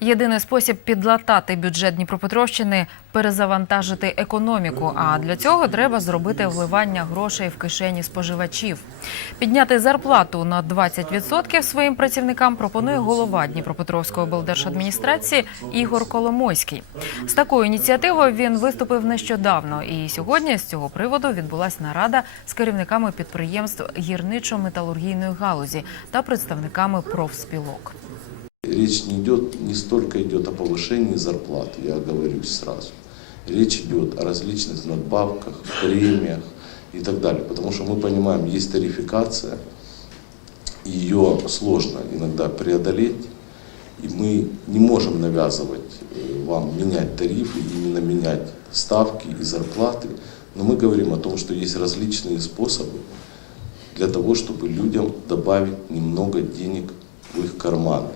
Єдиний спосіб підлатати бюджет Дніпропетровщини перезавантажити економіку. А для цього треба зробити вливання грошей в кишені споживачів. Підняти зарплату на 20% своїм працівникам пропонує голова Дніпропетровської облдержадміністрації Ігор Коломойський. З такою ініціативою він виступив нещодавно. І сьогодні з цього приводу відбулася нарада з керівниками підприємств гірничо-металургійної галузі та представниками профспілок. Речь не идет, не столько идет о повышении зарплат, я оговорюсь сразу. Речь идет о различных надбавках, премиях и так далее. Потому что мы понимаем, есть тарификация, ее сложно иногда преодолеть, и мы не можем навязывать э, вам менять тарифы, именно менять ставки и зарплаты. Но мы говорим о том, что есть различные способы для того, чтобы людям добавить немного денег в их карманы.